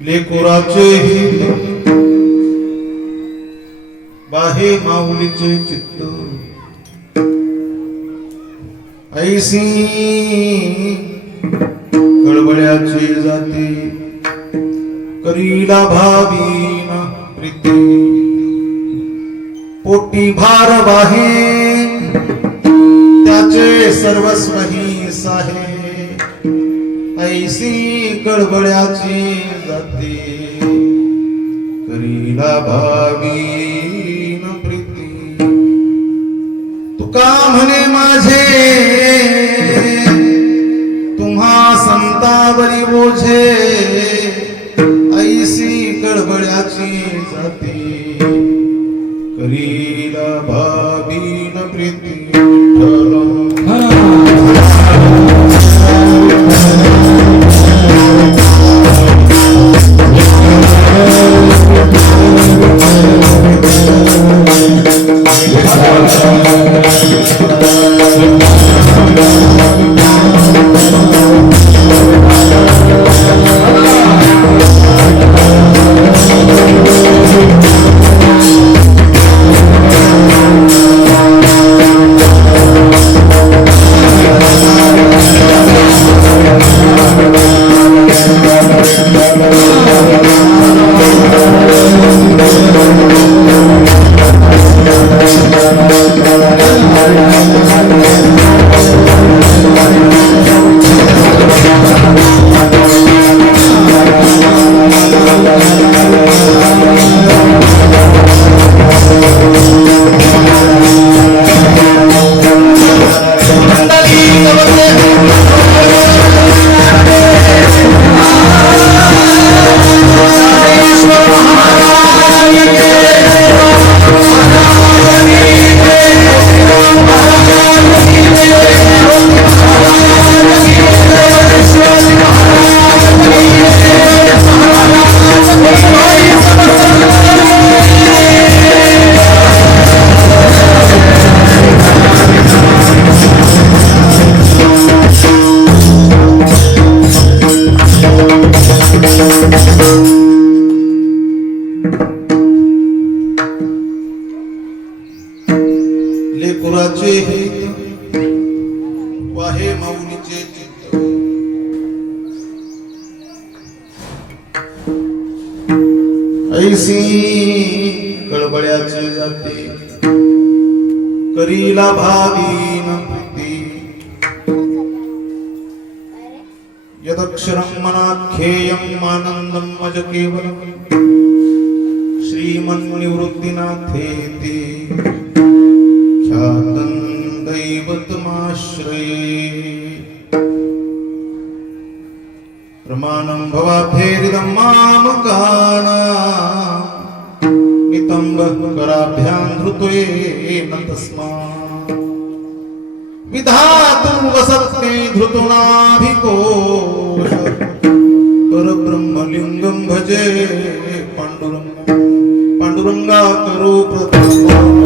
लेकुराचे हित बाहे माऊलीचे चित्त ऐसी कळवळ्याचे जाते करीला भावीन प्रीती पोटी भार बाहे त्याचे सर्वस्वही साहे ऐसी कळवळ्याची जाते करीला भावीन प्रीती तुका म्हणे माझे तुम्हा संतावरी बोझे ऐसी कळवळ्याची जाते करीला भावीन प्रीती लेकुराचे हित वाहे माऊलीचे चित्त ऐसी कळवळ्याचे जाते करीला भावीन प्रीती यदक्षरं मनाख्येयं आनंदं मज केवलं श्रीमन्निवृत्तिनाथेति ख्यातं दैवतमाश्रये प्रमाणं भवाभ्येरिदं मामकाना नितम्बः कराभ्यां धृत्वेन तस्मात् विधातुं वसत्ते धृतुनाभिकोश परब्रह्मलिङ्गं भजे पाण्डुरङ्गा करो प्रथमम्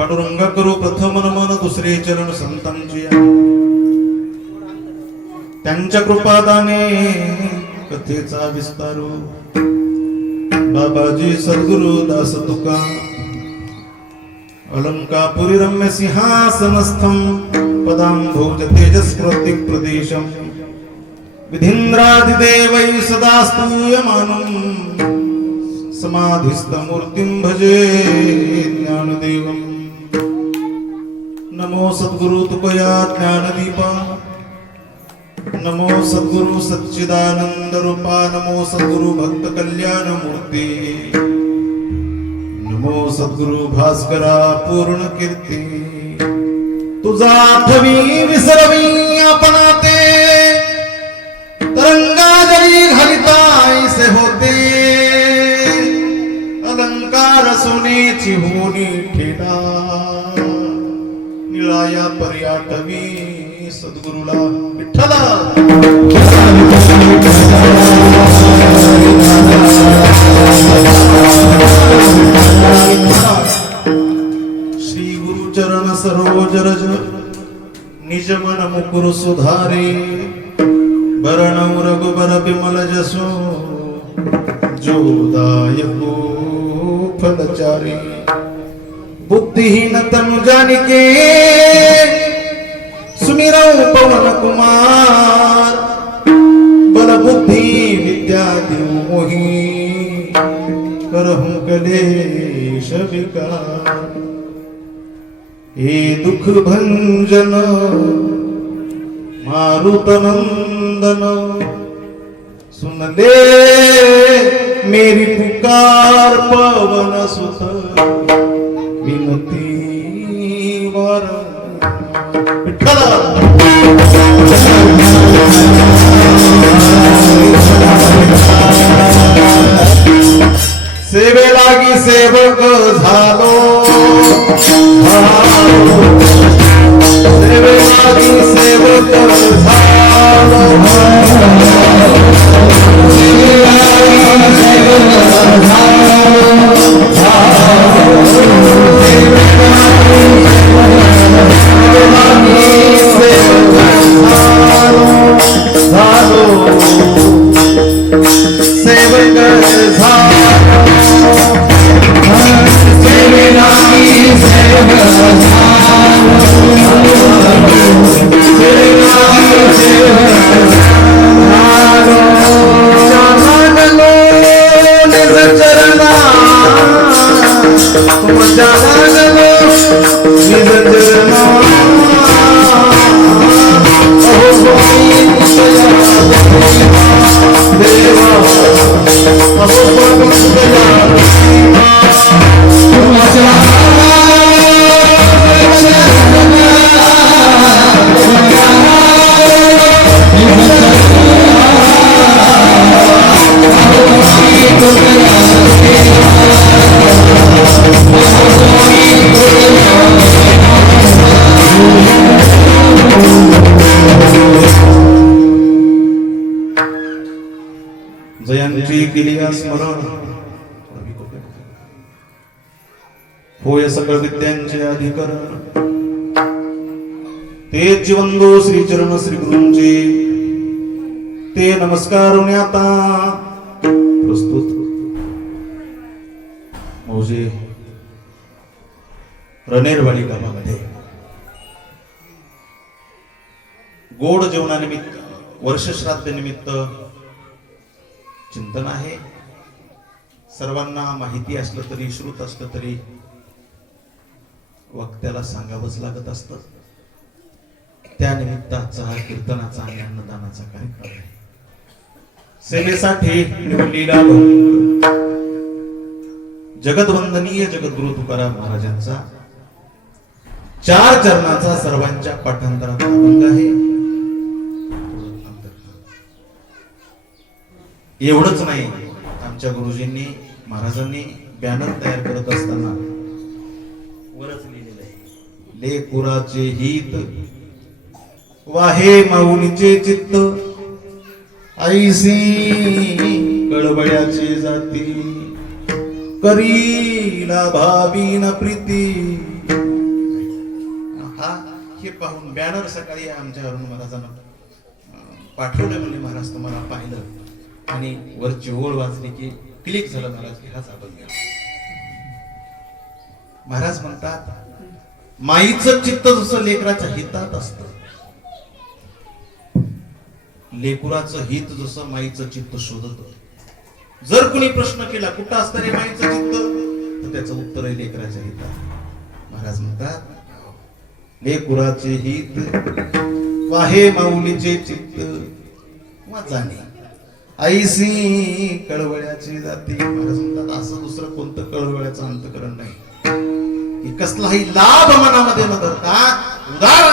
पांडुरंगा करू प्रथम नमन दुसरे चरण संतांची त्यांच्या कृपादाने कथेचा विस्तारू बाबाजी सद्गुरु दास तुका अलंकापुरी रम्य सिंहासनस्थं पदांभोज तेजस्प्रतिक प्रदेशं विधींद्रादिदेवै सदा स्तूयमानं समाधिस्थमूर्तिं भजे ज्ञानदेवम् नमो सद्गुरु तुकया ज्ञानदीपा नमो सद्गुरु सच्चिदानंद रूपा नमो सद्गुरु भक्त कल्याण मूर्ती नमो सद्गुरु भास्करा पूर्ण कीर्ती तुझा आठवी विसरवी आपणा ते तरंगा जरी घालितायसे होते अलंकार सोनेची होनी ठेला निळाया पर्याटवी सद्गुरुला विठ्ठला श्री गुरु चरण सरोज रज निज मन मुकुर सुधारे बरणौ रघुबर बिमल जसो जोदायको फलचारी बुद्धिहीन तनु जानिके सुमिरौ पवन कुमार बल बुद्धि विद्या दिउ मोहि करहु कलेश विकार हे दुख भंजन मारुत नंदन सुन ले मेरी पुकार पवन सुत विनती वर सेवे लागी सेवक झालो सेवे लागी सेवक झालो सेवे लागी सेवक जयांची केलिया स्मरण होय सकळ विद्यांचे अधिकरण ते जीवंदो श्री चरण श्री गुरूंचे ते नमस्कार आता प्रस्तुत मौजे रणेरवाडी गावामध्ये गोड जेवणानिमित्त वर्षश्राद्ध निमित्त चिंतन आहे. सर्वांना माहिती असलं तरी श्रुत असलं तरी वक्त्याला सांगावंच लागत असतं. त्या निमित्ताचा हा कीर्तनाचा आणि अन्नदानाचा कार्यक्रम आहे. सेवेसाठी निवडलेला जगदवंदनीय जगद्गुरु तुकाराम महाराजांचा 4 चरणाचा सर्वांच्या पाठांतरात अभंग आहे. एवढंच नाही, आमच्या गुरुजींनी महाराजांनी बॅनर तयार करत असताना वरच लिहिलेलं आहे, लेकुराचे हित वाहे माऊलीचे चित्त ऐसी कळवळ्याचे जाती करीला भावीन प्रीती. हा हे पाहून बॅनर सकाळी आमच्या अरुण महाराजांना पाठवलं. म्हणजे महाराज तुम्हाला पाहिलं आणि वरची ओळ वाचली की क्लिक झालं महाराज की हाच अभंग. महाराज म्हणतात माईचं चित्त जसं लेकराच्या हितात असतं, लेकुराचं हित जसं माईचं चित्त शोधत. जर कुणी प्रश्न केला कुठं असतं रे माईचं चित्त, तर त्याचं उत्तर आहे लेकराच्या हितात. महाराज म्हणतात लेकुराचे हित वाहे माऊलीचे चित्त जाणे ऐसी कळवळ्याची जाती. महाराज म्हणतात असं दुसरं कोणतं कळवळ्याचं अंतकरण नाही की कसलाही लाभ मनामध्ये न धरता उदार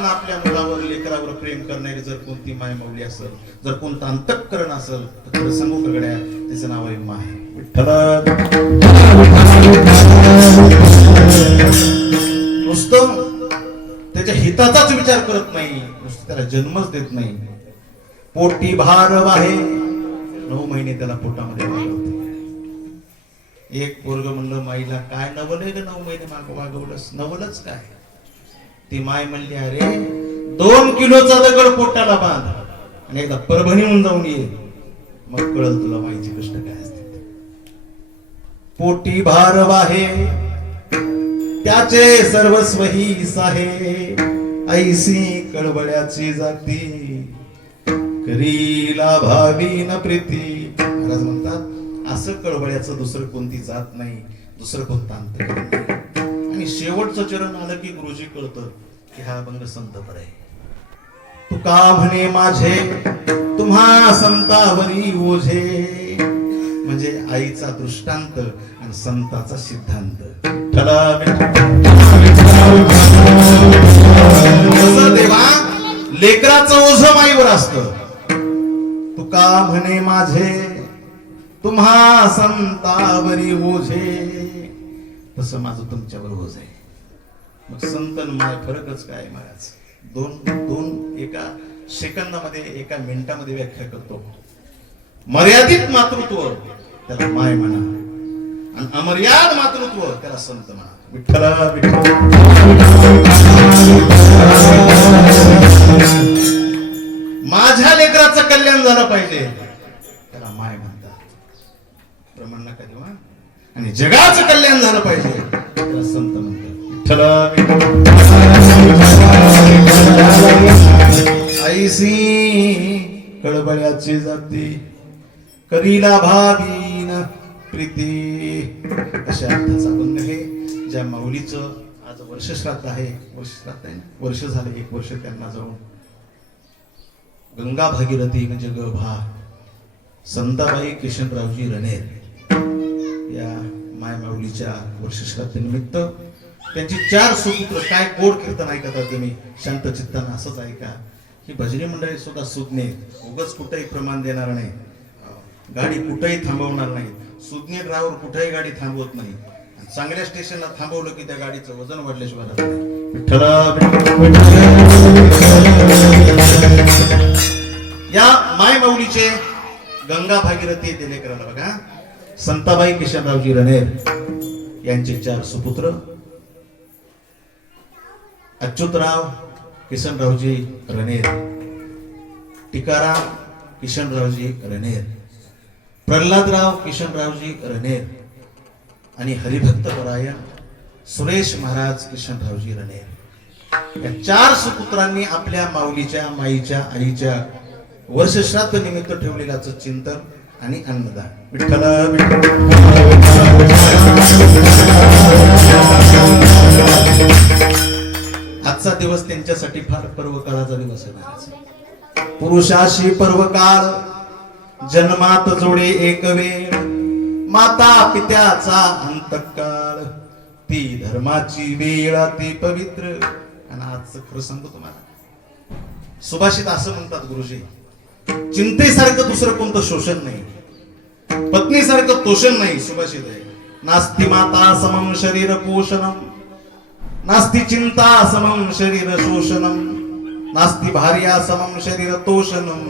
मनापासून आपल्या मुलावर लेकरावर प्रेम करणारी जर कोणती माय माऊली असेल, जर कोणतं अंतःकरण असेल, तर खरं सांगू का गड्या, त्याचं नाव आहे माय विठ्ठल. नुसतं त्याच्या हिताचाच विचार करत नाही, नुसतं त्याला जन्मच देत नाही. पोटी भार वाहे, 9 महिने त्याला पोटामध्ये वागवते. एक पोरग म्हणलं माईला, काय नवलंय ग 9 महिने माग वागवलंस? नवलच काय? ती माय म्हणली, अरे 2 किलोचा दगड पोटाला बांध आणि एकदा परभणीहून जाऊन ये, मग कळल तुला माईची कष्ट काय असते. पोटी भार वाहे, त्याचे सर्वस्व ही साहे, ऐसी कळवळ्याची जाती, करीला भावी न प्रीती. महाराज म्हणतात, असं कळवळ्याचं दुसरं कोणती जात नाही, दुसरं कोणतं अंतःकरण नाही. आणि शेवटचं चरण आलं की गुरुजी कळतं की हा अभंग संत पर आहे. तुका म्हणे माझे तुम्हा संतावरी ओझे, म्हणजे आईचा दृष्टांत आणि संताचा सिद्धांत. देवा लेकराचं ओझ माईवर असतं. तुका म्हणे माझे तुम्हा संतावरी ओझे, तसं माझं तुमच्यावर ओझ आहे. मग संत आणि माय फरकच काय महाराज? दोन एका सेकंदामध्ये, एका मिनिटामध्ये व्याख्या करतो. मर्यादित मातृत्व त्याला माय म्हणा, आणि अमर्याद मातृत्व त्याला संत म्हणा. विठ्ठला माझ्या लेकराचं कल्याण झालं पाहिजे त्याला माय म्हणतात, प्रमाण नका देऊ. आणि जगाचं कल्याण झालं पाहिजे त्याला संत म्हणतात. ऐसी कळबळ्याची जाती, करीला भावीन प्रीती. अशा अर्थाचा अभंग आहे. ज्या माऊलीचं आज वर्षश्राद्ध आहे, वर्ष झाले, 1 वर्ष त्यांना जाऊन. गंगा भागीरथी म्हणजे गभा संताबाई किशनरावजी रनेर या माय माऊलीच्या वर्षश्राद्ध निमित्त त्यांची 4 सुपुत्र. काय गोड कीर्तन ऐकता तुम्ही, शांत चित्तानं असंच ऐका. ही भजनी मंडळी सुद्धा सुज्ञ, उगाच कुठेही प्रमाण देणार नाही, गाडी कुठेही थांबवणार नाही. सुज्ञ ड्रायव्हर कुठेही गाडी थांबवत नाही. चांगल्या स्टेशनला थांबवलं की त्या गाडीचं वजन वाढल्याशिवाय राहत नाही. या माय माऊलीचे गंगा भागीरथी दिले करायला बघा. संताबाई किशनरावजी रनेर यांचे 4 सुपुत्र. अच्युतराव किशनरावजी रनेर, टिकाराम किशनरावजी रनेर, प्रल्हादराव किशनरावजी रनेर आणि हरिभक्त परायण सुरेश महाराज किशनरावजी रनेर. या 4 सुपुत्रांनी आपल्या माऊलीच्या, माईच्या, आईच्या वर्षश्राद्ध निमित्त ठेवलेल्याचं चिंतन आणि अन्नदान. विठ्ठला आजचा दिवस त्यांच्यासाठी फार पर्वकाळाचा दिवस आहे. पुरुषाशी पर्वकाळ, जन्मात जोडे एक वेळ, माता पित्याचा अंतकाळ, ती धर्माची वेळ ती पवित्र. आणि आजचं खरं सांगतो तुम्हाला, सुभाषित असं म्हणतात गुरुजी, चिंतेसारखं दुसरं कोणतं शोषण नाही, पत्नीसारखं तोषण नाही. सुभाषित आहे, नास्ति माता समम शरीर पोषणम, नास्ति चिंता समम शरीर शोषणम, नास्ति भार्या समम शरीर तोषणम,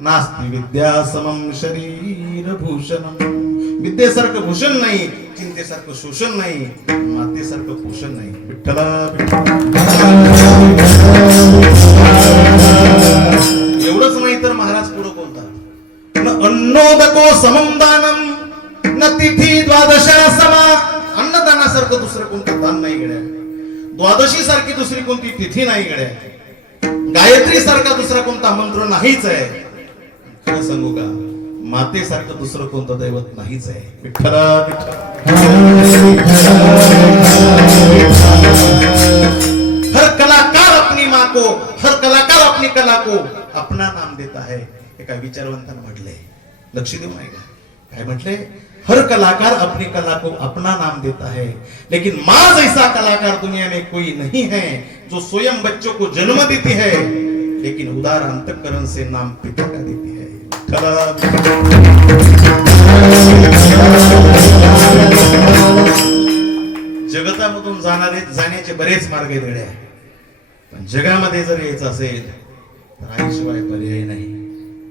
नास्ति विद्या समम शरीर भूषणम. विद्येसारखं भूषण नाही, चिंतेसारखं शोषण नाही, मातेसारखं पोषण नाही. विठ्ठला एवढंच नाही तर महाराज पुढे बोलतात, न अन्नोदको समम दानम, न तिथी द्वादशा समा. अन्नदानासारखं दुसरं कोणतं दान नाही गड्या, द्वादशी सारखी दुसरी कोणती तिथी नाही गड्या, गायत्री सारखा दुसरा कोणता मंत्र नाहीच आहे. खरं सांगू का, मातेसारखं दुसरं कोणतं दैवत नाहीच आहे. विठ्ठला हर कलाकार अपनी माँ को, हर कलाकार अपनी कला को अपना नाम देता है. एका विचारवंतानं म्हटलंय, लक्ष देऊ नाही का, काय म्हटलंय? हर कलाकार अपनी कला को अपना नाम देता है, लेकिन मां जैसा कलाकार दुनिया में कोई नहीं है जो स्वयं बच्चों को जन्म देती है लेकिन उदार अंतःकरण से नाम पिता का देती है। जगतामधून जाण्याचे बरेच मार्ग वेगळे आहेत, पण जगामध्ये जर यायचं असेल तर आईशिवाय पर्याय नाही,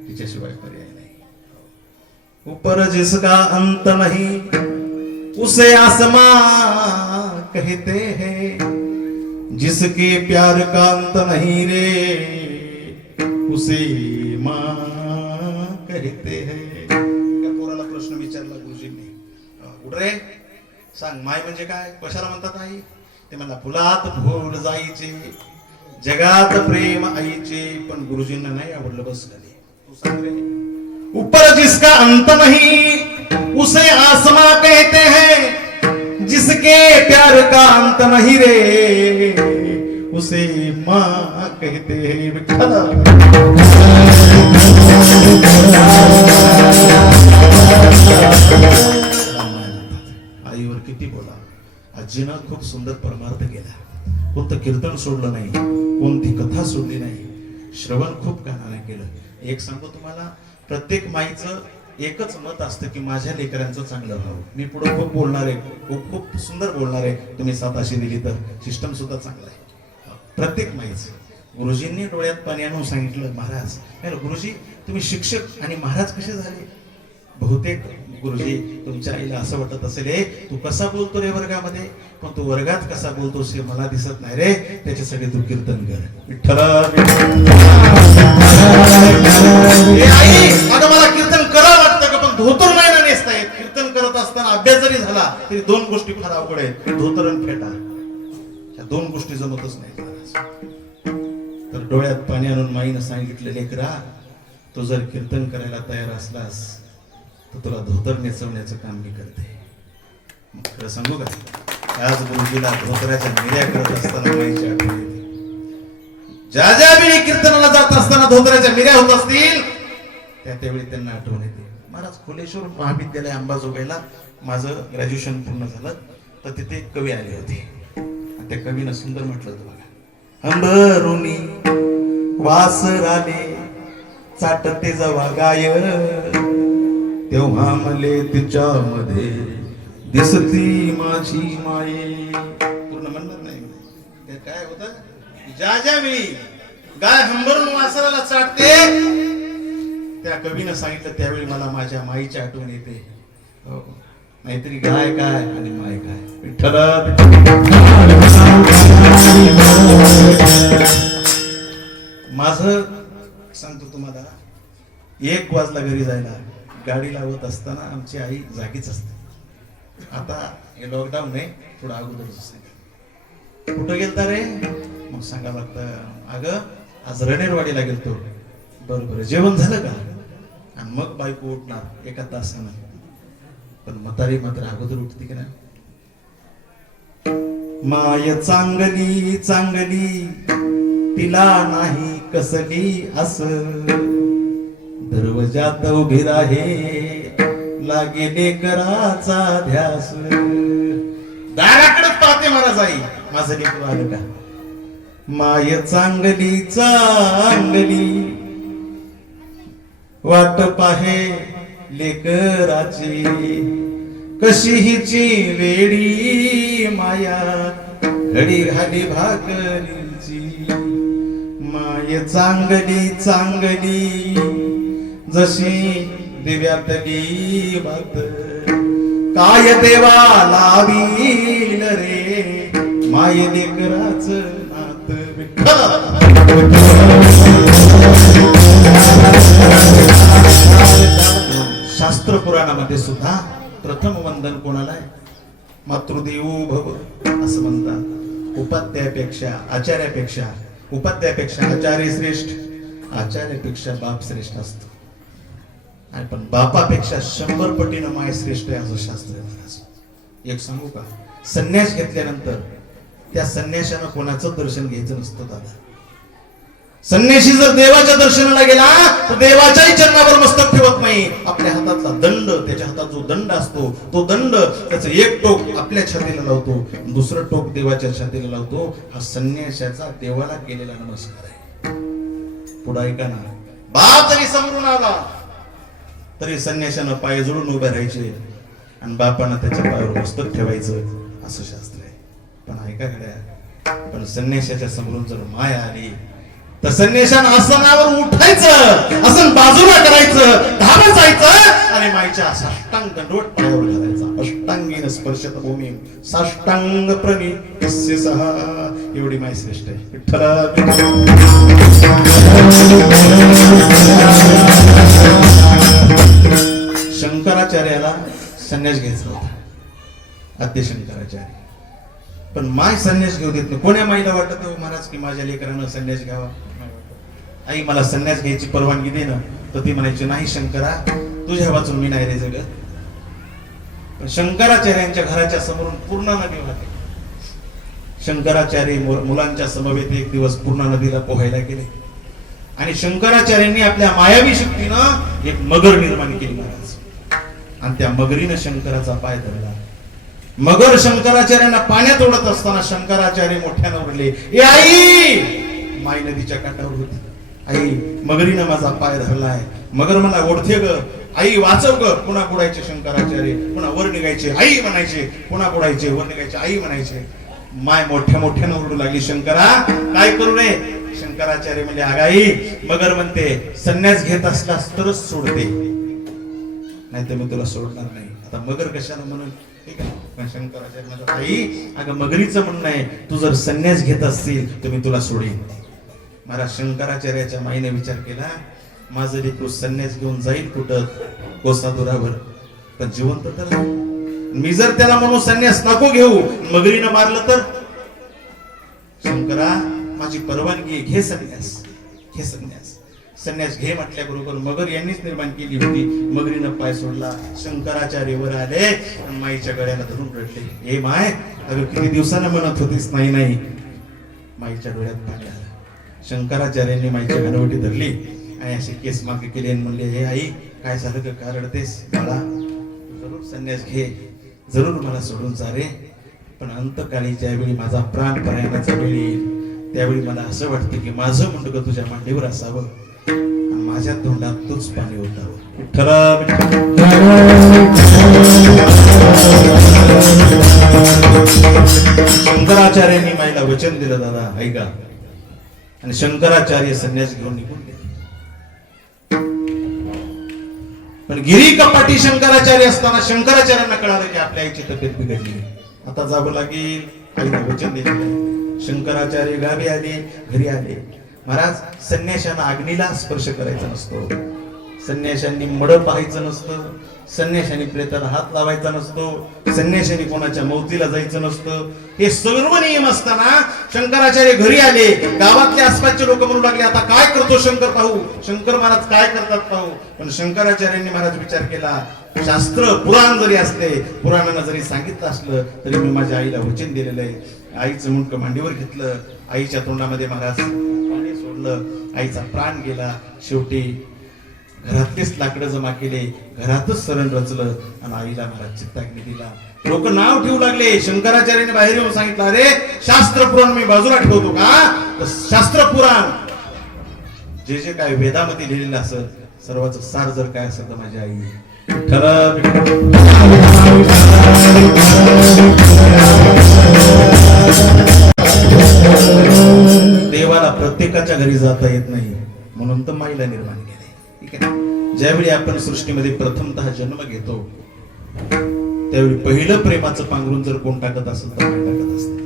तिच्याशिवाय पर्याय नाही। ऊपर जिसका अंत नहीं उसे आसमां कहते हैं, जिसके प्यार का अंत नहीं रे उसे मां कहते हैं। त्या पोराला प्रश्न विचारला गुरुजींनी, उठ रे सांग माय म्हणजे काय, कशाला म्हणतात आई? ते म्हणला फुलात फुल जायचे जगात प्रेम आईचे, पण गुरुजींना नाही आवडलं, बस खाली तू सांग रे। ऊपर जिसका अंत नहीं उसे आसमां कहते हैं, जिसके प्यार का अंत नहीं रे उसे मां कहते हैं। आईवर किती बोला, आजीनं खूप सुंदर परमार्थ केला, कोणतं कीर्तन सोडलं नाही, कोणती कथा सोडली नाही, श्रवण खूप कानाने केलं। एक सांगतो तुम्हाला, प्रत्येक माईचं एकच मत असतं की माझ्या लेकरांचं चांगलं व्हावं। मी पुढे खूप बोलणार आहे, खूप सुंदर बोलणार आहे, तुम्ही साताशी दिली तर सिस्टम सुद्धा चांगला आहे। प्रत्येक माईचं गुरुजींनी डोळ्यात पाणी आणून सांगितलं, महाराज गुरुजी तुम्ही शिक्षक आणि महाराज कसे झाले? बहुतेक गुरुजी तुमच्या आईला असं वाटत असेल, तू कसा बोलतो रे वर्गामध्ये, पण तू वर्गात कसा बोलतोस हे मला दिसत नाही रे, त्याच्यासाठी तू कीर्तन कर। विठ्ठल आता मला कीर्तन करावं वाटतं का, पण धोतर नाही ना नेसता येत। कीर्तन करत असताना अभ्यास जरी झाला तरी दोन गोष्टी फार अवघड आहेत, धोतर आणि फेटा, ह्या दोन गोष्टी जमतच नाही। तर डोळ्यात पाणी आणून माईनं सांगितलं, लेकरा तू जर कीर्तन करायला तयार असलास तर तुला धोतर नेसवण्याचं काम मी करते। खरं सांगू का, आज गुरुजीला धोतराच्या निर्या करत असताना माईची आठवण येते। ज्या ज्या वेळी कीर्तनाला जात असताना धोतराच्या निर्या होत असतील त्यावेळी त्यांना आठवण येते। महाराज खोलेश्वर महाविद्यालय अंबाजोगाईला माझं ग्रॅज्युएशन पूर्ण झालं तर तिथे कवी आले होते, आणि त्या कवीनं सुंदर म्हटलं होतं बघा, अंबरुनी वासराले चाटते जवा गाय, तेव्हा मले तिच्यामध्ये दिसती माझी माये। पूर्ण म्हणणार नाही, काय होतं, ज्या ज्या वेळी गाय हंबरून वासराला चाटते त्या कवीनं सांगितलं त्यावेळी मला माझ्या माईची आठवण येते। हो, नाहीतरी गाय काय आणि माय काय। विठ्ठल माझं सांगतो तुम्हाला, 1 वाजला घरी जायला, गाडी लावत असताना आमची आई जागीच असते। आता हे लॉकडाऊन आहे, थोडं अगोदरच सांगा कुठं गेलता रे, मग सांगा लागतं, अगं आज रणेरवाडीला गेलतो। बरोबर, जेवण झालं का? आणि मग बायको उठणार 1 तासानं, पण म्हातारी मात्र अगोदर उठते की नाही। माय चांगली चांगली तिला नाही कसली अस, दरवाजात उभी राहे लागे लेकराचा ध्यास। दाराकडे पाहते महाराज आई, माझं लेकरू आलं का। माय चांगली चांगली वाट पाहे लेकराची, कशी हिची वेडी माया घडी घाली भाकरीची। माय चांगली चांगली जशी दिव्यातली बात, काय देवा लावील रे माय लेकराच नात। शास्त्र पुराणामध्ये सुद्धा प्रथम वंदन कोणाला आहे, मातृदेवो भव असं म्हणतात। उपाध्यायापेक्षा आचार्यापेक्षा, उपाध्यायापेक्षा आचार्य श्रेष्ठ, आचार्यापेक्षा बाप श्रेष्ठ असतो, आणि पण बापापेक्षा 100 पटीनं माय श्रेष्ठ आहे असं शास्त्र आहे। एक सांगू का, संन्यास घेतल्यानंतर त्या संन्याशानं कोणाचं दर्शन घ्यायचं नसतं दादा। संन्याशी जर देवाच्या दर्शनाला गेला तर देवाच्याही चरणावर मस्तक ठेवत नाही. आपल्या हातातला दंड, त्याच्या हातात जो दंड असतो तो दंड, त्याचं एक टोक आपल्या छातीला लावतो, दुसरं टोक देवाच्या छातीला लावतो. हा संन्याशाचा देवाला केलेला नमस्कार आहे. पुढे ऐका ना, बाप जरी समोरून आला तरी संन्याशानं पाय जोडून उभे राहायचे आणि बापानं त्याच्या पायावर मस्तक ठेवायचं, असं शास्त्र आहे. पण ऐका गड्या, पण संन्याशाच्या समोरून जर माया आली तर संन्याशानं आसनावर उठायचं, आसन बाजूला करायचं, धावत जायचं आणि माईच्या साष्टांग दंडवत पायावर घालायचा. अष्टांगीन स्पर्शत भूमी साष्टांग प्रणितस्य सहा. एवढी माई श्रेष्ठ आहे. विठ्ठला शंकराचार्याला संन्यास घ्यायचा होता, आद्य शंकराचार्य. पण माय संन्यास घेऊ देत नाही. कोण्या माईला वाटत महाराज की माझ्या लेकरानं संन्यास घ्यावा, आई मला संन्यास घ्यायची परवानगी दे ना, तर ती म्हणायची नाही शंकरा, तुझ्या वाचून मी नाही रे जगत. पण शंकराचार्यांच्या घराच्या समोरून पूर्णा नदी वाहते. शंकराचार्य मुलांच्या समवेत एक दिवस पूर्णा नदीला पोहायला गेले आणि शंकराचार्यांनी आपल्या मायावी शक्तीनं एक मगर निर्माण केली महाराज, आणि त्या मगरीनं शंकराचा पाय धरला. मगर शंकराचार्यांना पाण्यात ओढत असताना शंकराचार्य मोठ्यानं ओरडले, ए आई! माई नदीच्या काठावर होती. आई, मगरीनं माझा पाय धरलाय. मगर मला ओढते ग, आई वाचव ग. पुन्हा बुडायचे शंकराचार्य, पुन्हा वर निघायचे, आई म्हणायचे, पुन्हा बुडायचे, वर निघायचे, आई म्हणायचे. माय मोठ्या मोठ्यानं ओरडू लागली, शंकरा काय करू रे? शंकराचार्य म्हणजे आगाई, मगर म्हणते संन्यास घेत असलास तरच सोडते, नाही तर मी तुला सोडणार नाही. आता मगर कशाला म्हणून, ठीक आहे. पण शंकराचार्य म्हणतात, आई अगं मगरीचं म्हणणं आहे, तू जर संन्यास घेत असतील तर मी तुला सोडीन. महाराज शंकराचार्याच्या माईने विचार केला, माझं लेकरू संन्यास घेऊन जाईल कुठं कोसादुरावर, पण जिवंत तर मी जर त्याला म्हणून संन्यास नको घेऊ, मगरीनं मारलं तर? शंकरा माझी परवानगी, घे संन्यास, घे संन्यास. संन्यास घे म्हटल्याबरोबर मगर यांनीच निर्माण केली होती. मगरीनं पाय सोडला, शंकराचार्य वर आले आणि माईच्या गळ्याला धरून रडले. ए माय, अगं किती दिवसानं म्हणत होतीस नाही नाही. माईच्या डोळ्यात पाणी आलं. शंकराचार्यांनी माईच्या घनवटी धरली आणि असे केस मागे केले आणि म्हणले, हे आई काय झालं ग, का रडतेस? बाळा जरूर संन्यास घे, जरूर मला सोडून जा रे, पण अंतकाळी ज्यावेळी माझा प्राण पर्यंतचा वेळ येईल त्यावेळी मला असं वाटतं की माझं मुंडकं तुझ्या मांडीवर असावं आणि माझ्या तोंडात तूच पाणी ओतावं. शंकराचार्यांनी माईला वचन दिलं, दादा ऐका. आणि शंकराचार्य संन्यास घेऊन निघून गेले. पण गिरी कपाटी शंकराचार्य असताना शंकराचार्यांना कळालं की आपल्या आईची तब्येत बिघडली, आता जावं लागेल. आईला वचन दिलं. शंकराचार्य गावी आले, घरी आले. महाराज संन्याशांना अग्नीला स्पर्श करायचा नसतो, संन्याशांनी मड पाहायचं नसतं, संन्याशांनी प्रेताला हात लावायचा नसतो, संन्याशांनी कोणाच्या मौतीला जायचं नसतं. हे सर्व नियम असताना शंकराचार्य घरी आले. गावातले आसपासचे लोक म्हणू लागले, आता काय करतो शंकर पाहू, शंकर महाराज काय करतात पाहू. पण शंकराचार्यांनी महाराज विचार केला, शास्त्र पुराण जरी असले, पुराणानं जरी सांगितलं असलं तरी मी माझ्या आईला वचन दिलेलं आहे. आईचं मुंडकं मांडीवर घेतलं, आईच्या तोंडामध्ये महाराज पाणी सोडलं, आईचा प्राण गेला. शेवटी घरातलेच लाकडं जमा केले, घरातच सरण रचलं आणि आईला महाराज चित्ताग्नी दिला. लोक नाव ठेवू लागले. शंकराचार्याने बाहेर येऊन सांगितलं, अरे शास्त्र पुराण मी बाजूला ठेवतो का? तर शास्त्र पुराण जे जे काय वेदामध्ये लिहिलेलं असं सर्वांचं सार जर काय असेल तर माझी आई. देवाला प्रत्येकाच्या घरी जाता येत नाही, म्हणून तर माईला निर्माण केले. ठीक आहे. ज्यावेळी आपण सृष्टीमध्ये प्रथमतः जन्म घेतो त्यावेळी पहिलं प्रेमाचं पांघरून जर कोण टाकत असेल तर माय टाकत असते.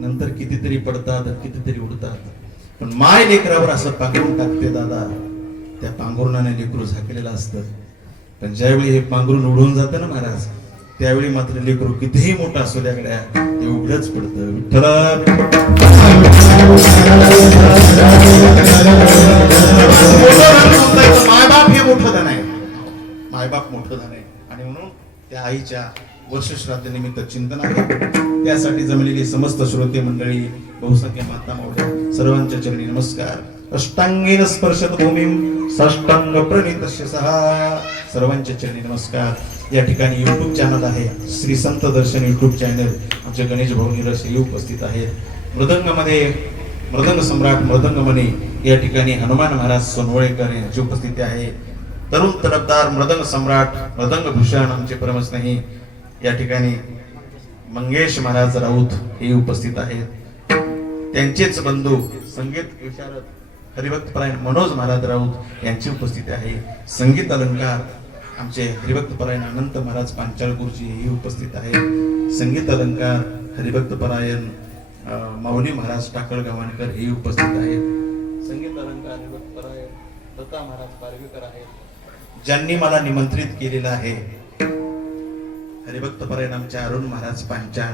नंतर कितीतरी पडतात, कितीतरी उडतात, पण माय लेकरावर असं पांघरून टाकते दादा. त्या पांघरुणाने लेकरू झाकलेलं असतं, पण ज्यावेळी हे पांघरून उडून जातं ना महाराज, त्यावेळी मात्र लेकरू कितीही मोठा असू द्यागड्या ते उघडच पडतं. मायबाप हे मोठं धन आहे, मायबाप मोठं धन आहे. आणि म्हणून त्या आईच्या वर्षश्राद्ध निमित्त चिंतन आहे. त्यासाठी जमलेली समस्त श्रोते मंडळी, बहुसंख्य माता मावळ्या सर्वांच्या चरणी नमस्कार. अष्टांगेन स्पर्शत भूमिं साष्टांग प्रणितस्य सहा. सर्वांच्या चरणी नमस्कार. या ठिकाणी YouTube चॅनल आहे श्री संत दर्शन YouTube चॅनल. आमचे गणेश भाऊ निरस हे उपस्थित आहेत. मृदंगामध्ये मृदंग सम्राट मृदंगमणी या ठिकाणी हनुमान महाराज सोनवळेकर यांची उपस्थिती आहे. तरुण तडफदार मृदंग सम्राट मृदंग भूषण आमचे परमस्नेही या ठिकाणी मंगेश महाराज राऊत हे उपस्थित आहेत. त्यांचेच बंधू संगीत विशारद हरिभक्तपरायण मनोज महाराज राऊत यांची उपस्थिती आहे. संगीत अलंकार आमचे हरिभक्तपरायण अनंत महाराज पांचाळपूरची हे उपस्थित आहे. संगीत अलंकार हरिभक्तपरायण माऊली महाराज टाकळ गावणकर हे उपस्थित आहेत. संगीत अलंकार हरिभक्तपरायण दत्ता महाराज पारवीकर आहेत. ज्यांनी मला निमंत्रित केलेलं आहे हरिभक्तपरायण आमचे अरुण महाराज पांचाळ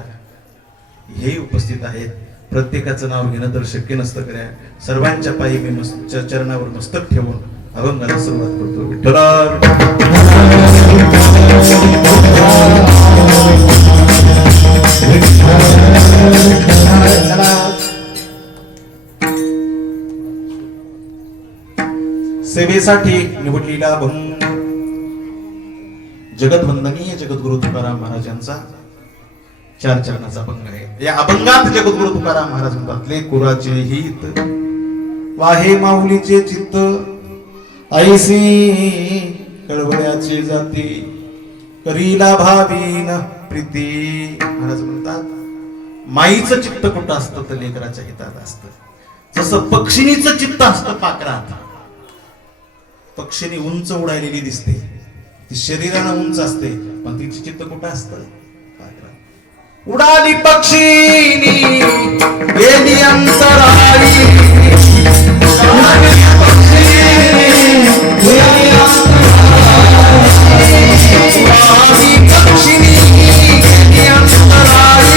हे उपस्थित आहेत. प्रत्येकाचं नाव घेणं तर शक्य नसतं. कऱ्या सर्वांच्या पायी मी चरणावर मस्तक ठेवून अभंगाला सुरुवात करतो. विठ्ठला सेवेसाठी निवडलेला अभंग जगतवंदनीय जगद्गुरु तुकाराम महाराजांचा 4 चरणाचा अभंग आहे. या अभंगात जगद्गुरु तुकाराम महाराज म्हणतात, लेकुराचे हित वाहे माऊलीचे चित्त ऐसी कळवळ्याचे जाती करीला भावीन प्रीती. महाराज म्हणतात माईचं चित्त कुठं असतं तर लेकराच्या हितात असतं. जसं पक्षिणीचं चित्त असतं पाखरात. पक्षिणी उंच उडालेली दिसते, ती शरीरानं उंच असते पण तिचे चित्त कुठं असतं पाखरात. उडाली पक्षिणी गेली अंतराळी उडाली पक्षिणी गेली अंतराळी उडाली पक्षिणी गेली अंतराळी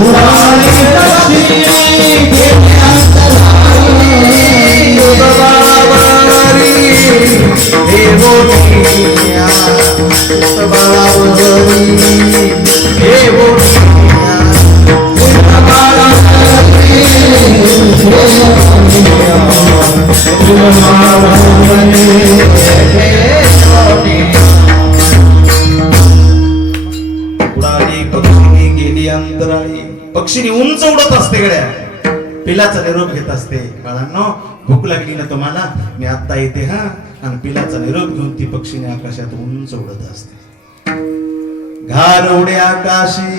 उडाली पक्षिणी गेली अंतराळी बाबारी देवोनिया बाबारी देवोनिया बाबारी उडाली पक्षिणी गेली अंतराळी. पक्षिणी उंच उडत असते गड्या, पिलाचा निरोप घेत असते. बाळांनो भूक लागली ना तुम्हाला, मी आता येते हा. आणि पिलाचा निरोप घेऊन ती पक्षीने आकाशात उंच उडत असते. घार उडे आकाशी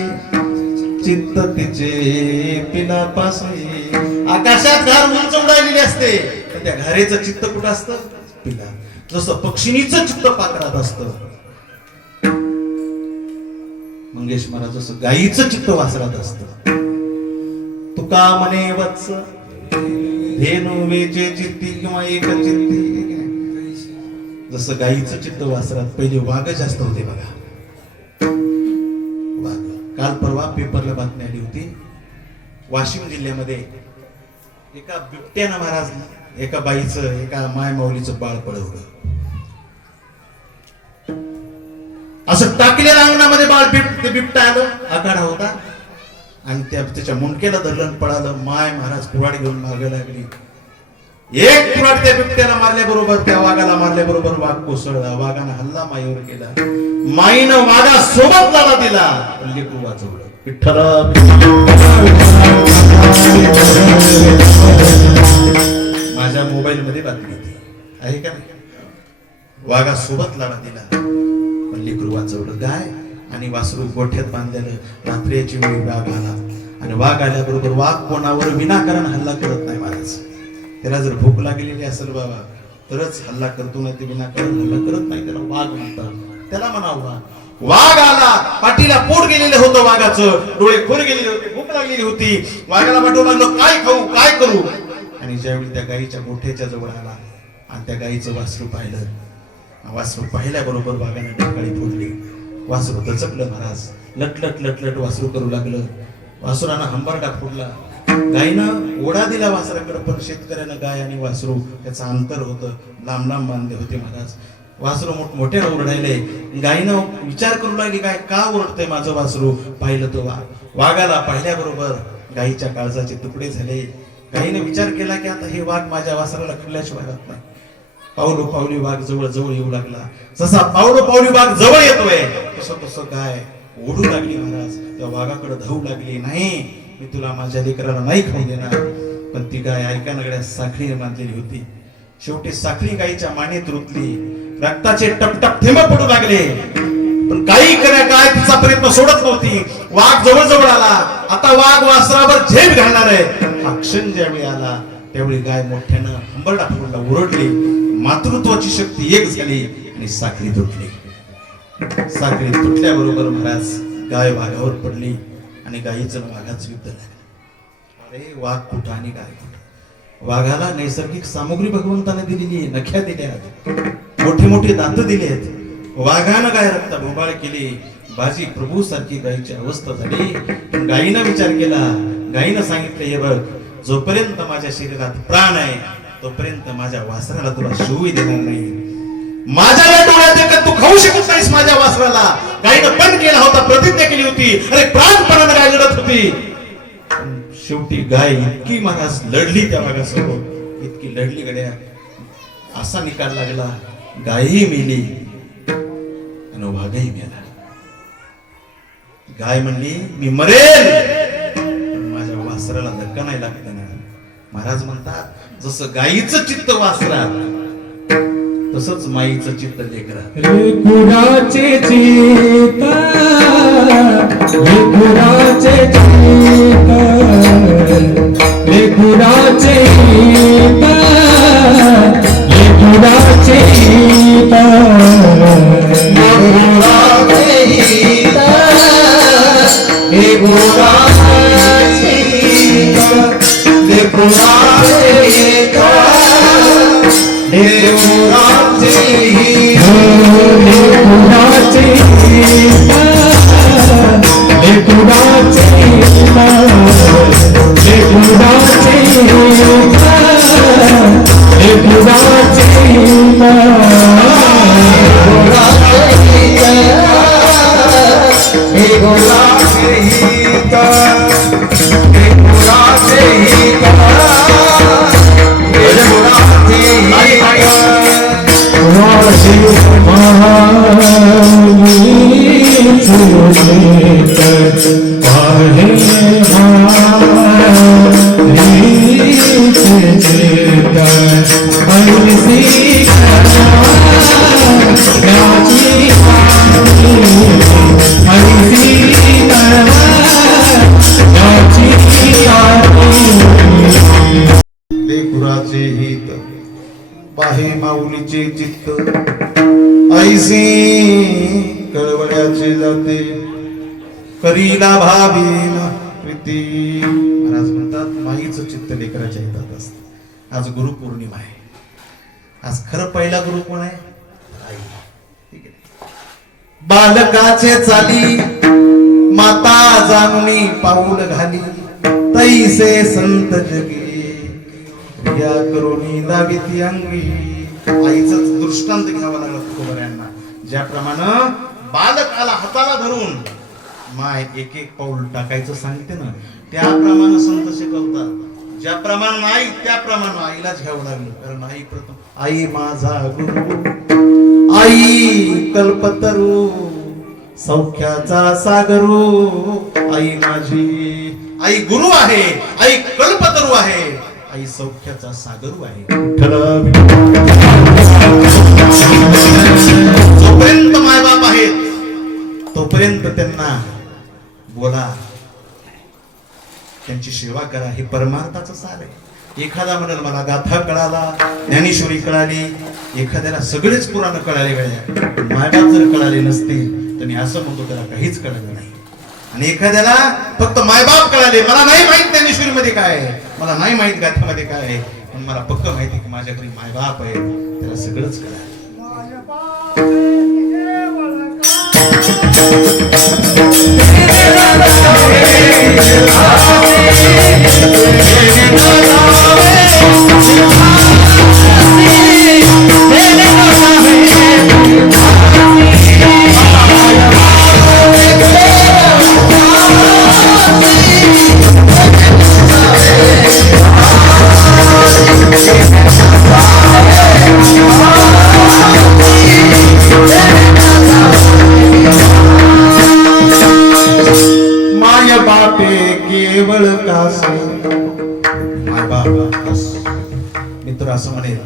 चित्त तिचे पिलापाशी. आकाशात घार उंच उडालेली असते, तर त्या घारेचं चित्त कुठं असतं पिला. जसं पक्षिणीचं चित्त पाखरात असतं. मंगेश महाराज जसं गाईचं चित्त वासरात असतं. तुका म्हणे वत्स धेनु वेचे चित्ती किंवा एक चित्ती. जसं गाईचं चित्त वासरात पहिले वाघ जास्त होते बघा. वाघ काल परवा पेपरला बातमी आली होती. वाशिम जिल्ह्यामध्ये एका बिबट्यानं महाराज एका बाईचं एका माय माऊलीचं बाळ पळवलं. असं टाकलेल्या अंगणामध्ये बाळ बिबट्या आलं. आखाडा होता आणि त्याच्या मुंडक्याला धरलं पळालं. माय महाराज कुऱ्हाड घेऊन मागे लागली. एक कुऱ्हाड त्या बिबट्याला मारल्याबरोबर त्या वाघाला मारल्याबरोबर वाघ कोसळला. वाघानं हल्ला माईवर केला. माईनं वाघा सोबत लढा दिला. लेकरू वाचवलं. विठ्ठल माझ्या मोबाईल मध्ये बातमी होती आहे का नाही. वाघा सोबत लढा दिला पण लेकरू वाचवलं. गाय आणि वासरू गोठ्यात बांधलेलं. रात्रीची वेळी वाघ आला आणि वाघ आल्याबरोबर वाघ कोणावर विनाकारण हल्ला करत नाही महाराज. त्याला जर भूक लागलेली असेल बाबा तरच हल्ला करतो, नाही ते विनाकारण हल्ला करत नाही. त्याला वाघ म्हणतात. त्याला म्हणावं वाघ आला. पाठीला पोट गेलेलं होतं वाघाचं, डोळे खोर गेलेले होते, भूक लागलेली होती. वाघाला वाटू लागलं काय खाऊ काय करू. आणि ज्यावेळी त्या गाईच्या गोठ्याच्या जवळ आला आणि त्या गाईचं वासरू पाहिलं. वासरू पाहिल्याबरोबर वाघाने डोकाळी फोडली. वासरू दचकलं महाराज. लटलट लटलट वासरू करू लागलं. वासुरानं हंबरडा फोडला. गायनं ओढा दिला वासराकडे, पण शेतकऱ्यानं गाय आणि वासरू त्याचं अंतर होतं, लांब लांब बांधले होते महाराज. वासरू मोठमोठ्यानं ओरडायले. गायनं विचार करू लागली काय का ओरडतंय माझं वासरू. पाहिलं तो वाघ. वाघाला पाहिल्याबरोबर गायीच्या काळजाचे तुकडे झाले. गाईने विचार केला की आता हे वाघ माझ्या वासराला खणल्याशिवाय राहत नाही. पावलो पावली वाघ जवळ जवळ येऊ लागला. जसा पावलो पावली वाघ जवळ येतोय तसं तसं गाय ओढू लागली महाराज. त्या वाघाकडे धावू लागली. नाही, मी तुला माझ्या लेकराला नाही खाऊ देणार. पण ती गाय ऐका नगड्या साखळीने बांधलेली होती. शेवटी साखळी गायीच्या मानेत रुतली. रक्ताचे टपटप थेंब पडू लागले. पण काही काय तिचा प्रयत्न सोडत नव्हती. वाघ जवळ जवळ आला. आता वाघ वासरावर झेप घालणार आहे. हा क्षण ज्यावेळी आला त्यावेळी गाय मोठ्यानं हंबरडा फुलला ओरडली. मातृत्वाची शक्ती एक झाली आणि साखळी तुटली. साखळी तुटल्याबरोबर महाराज गाय वाघावर पडली आणि गायीचं वाघाचं युद्ध लागलं. अरे वाघ कुठं आणि गाय कुठं. वाघाला नैसर्गिक सामग्री भगवंताने दिलेली आहे. नख्या दिल्या आहेत, मोठी मोठी दात दिली आहेत. वाघानं गाय रक्त बोंबाळ केली. बाजी प्रभू सारखी गायीची अवस्था झाली. पण गायीनं विचार केला. गायीनं सांगितलं, हे बघ, जोपर्यंत माझ्या शरीरात प्राण आहे तोपर्यंत माझ्या वासराला तुला शिवू देणार नाही. माझ्या या डोळ्यात आहे का तू खाऊ शकत नाहीस माझ्या वासराला. गायीनं पण केला होता, प्रतिज्ञा केली होती. अरे प्राणपणानं गाय लढत होती. शेवटी गाय इतकी महाराज लढली त्या वाघासोबत, इतकी लढली गड्या, असा निकाल लागला. गायही मेली आणि वाघही मेला. गाय म्हणली मी मरेल पण माझ्या वासराला धक्का नाही लागत ना. महाराज म्हणतात जसं गायीचं चित्त वासरात तसंच माईचं चित्त लेकरात. लेकराचे चित्त, लेकराचे चित्त, लेकराचे चित्त, लेकराचे चित्त, लेकराचे चित्त, लेकराचे चित्त, लेकराचे चित्त, लेकराचे लेकराचे हित बाहे माऊलीचे चित्त, ऐसी कळवळ्याचे जाते करीला भावीन प्रीती. महाराज म्हणतात माईचं चित्त लेकराच्या हितात असतं. आज गुरुपौर्णिमा आहे. आज खरं पहिला गुरु कोण आहे? आई. ठीक आहे. बालकाचे चाली माता जाणूनी पाऊल घाली, तैसे संत जगी या करुणी दाविती अंगी. आईचं दृष्टांत घ्यावा लागला तुकोबऱ्यांना. ज्याप्रमाणे बालकाला हाताला धरून माय एक एक पाऊल टाकायचं सांगते ना, त्याप्रमाणे संत शिकवतात. ज्याप्रमाणे नाही त्याप्रमाणे आईलाच घ्यावं लागलं. कारण आई प्रथम, आई माझा गुरु, आई कल्पतरू, सौख्याचा सागरू. आई माझी, आई गुरु आहे, आई कल्पतरू आहे, आई सौख्याचा सागरू आहे. जोपर्यंत मायबाप आहेत तोपर्यंत त्यांना बोला, त्यांची सेवा करा. हे परमार्थाचं सार आहे. एखादा म्हणाल मला गाथा कळाला, ज्ञानेश्वरी कळाली, एखाद्याला सगळेच पुराण कळाले गड्या. मायबाप जर कळाले नसतील तर मी असं म्हणतो त्याला काहीच कळालं नाही. आणि एखाद्याला फक्त मायबाप कळाले, मला नाही माहित ज्ञानेश्वरी मध्ये काय आहे, मला नाही माहित गाथ्यामध्ये काय आहे, पण मला पक्क माहिती की माझ्या घरी मायबाप आहे, त्याला सगळंच कळालं. मायबाप बस. मित्र असं म्हणेल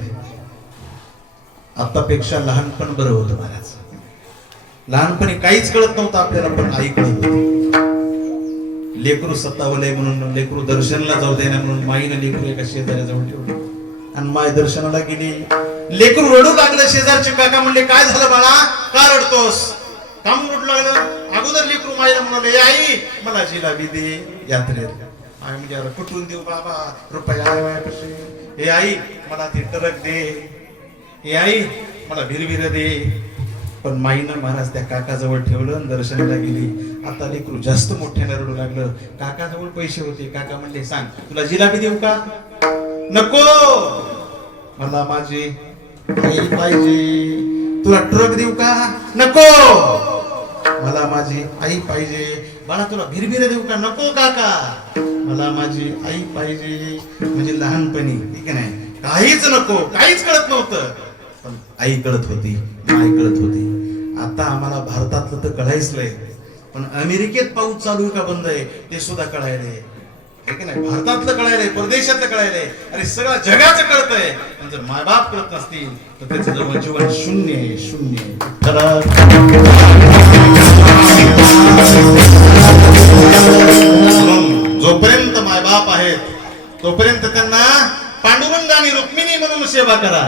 आतापेक्षा लहानपण बरं होतं महाराज. लहानपणी काहीच कळत नव्हतं आपल्याला, पण आई कळत होती. लेकरू सत्तावलंय म्हणून, लेकरू दर्शनाला जाऊ दे ना म्हणून माईनं लेकरू एका शेजाऱ्याजवळ ठेवलं आणि माय दर्शनाला गेली. लेकरू रडू लागलं. शेजारचे काका म्हणले काय झालं बाळा, का रडतोस, का म्हणून रडू लागलं. अगोदर लेकरू माईला म्हणाले आई मला जिलाबी दे यात्रेत. आई म्हणजे अरे कुठून देऊ बाबा, रुपया कसे. हे आई मला ते ट्रक दे, हे आई मला भिरभिर दे. पण माईनं महाराज त्या काकाजवळ ठेवलं आणि दर्शनाला गेली. आता लेकरू जास्त मोठ्याने रडू लागलं. काकाजवळ पैसे होते. काका म्हणले सांग तुला जिलाबी देऊ का. नको मला माझी आई पाहिजे. तुला ट्रक देऊ का. नको मला माझी आई पाहिजे. बाळा तुला भिरभिर देऊ का. नको काका मला माझी आई पाहिजे. म्हणजे लहानपणी ठीक आहे नाही, काहीच नको, काहीच कळत नव्हतं, पण आई कळत होती, आई कळत होती. आता आम्हाला भारतातलं तर कळायच नाही, पण अमेरिकेत पाऊस चालू आहे का बंद आहे ते सुद्धा कळायलंय. ठीक नाही, भारतातलं कळायलंय, परदेशातलं कळायलंय, अरे सगळं जगाचं कळतंय. पण जर मायबाप कळत नसतील तर त्याचं जवळ जीवन शून्य आहे, शून्य आहे. जोपर्यंत मायबाप आहेत तोपर्यंत त्यांना पांडुरंग आणि रुक्मिणी म्हणून सेवा करा.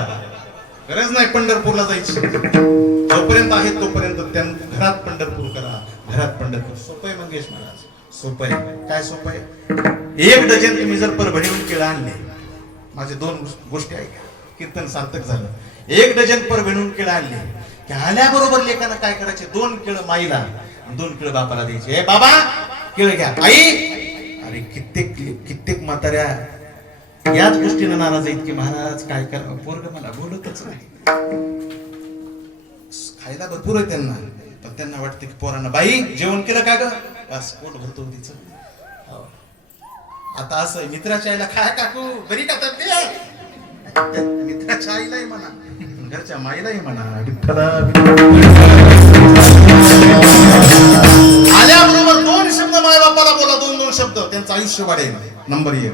गरज नाही पंढरपूरला जायची. जोपर्यंत आहेत तोपर्यंत त्यांना घरात पंढरपूर करा, घरात पंढरपूर. सोपं आहे मंगेश महाराज, सोपं आहे. काय सोपं आहे. 1 डझन तुम्ही जर परभणीहून केळं आणले, माझे 2 गोष्टी ऐका, कीर्तन सार्थक झालं. 1 डझन परभणीहून केळं आणले की आल्याबरोबर लेकांना काय करायचे, 2 केळं माईला, 2 केळं बापाला द्यायचे. हे बाबा केळं घ्या. आई अरे कित्येक म्हाताऱ्या याच गोष्टीनं नाराज आहेत की महाराज काय करा, पोरग मला बोलतच नाही. खायला भरपूर आहे त्यांना, पण त्यांना वाटतं की पोरांना बाई जेवण केलं का ग, बस पोट भरतो तिचं. आता असं मित्राच्या आईला काय काकू बरी का तब्येत, मित्राच्या आईलाही म्हणा, घरच्या माईलाही म्हणा, आल्याबरोबर 2 शब्द माय बापाला बोला, 2 शब्द, त्यांचं आयुष्य वाढेल. नंबर 1,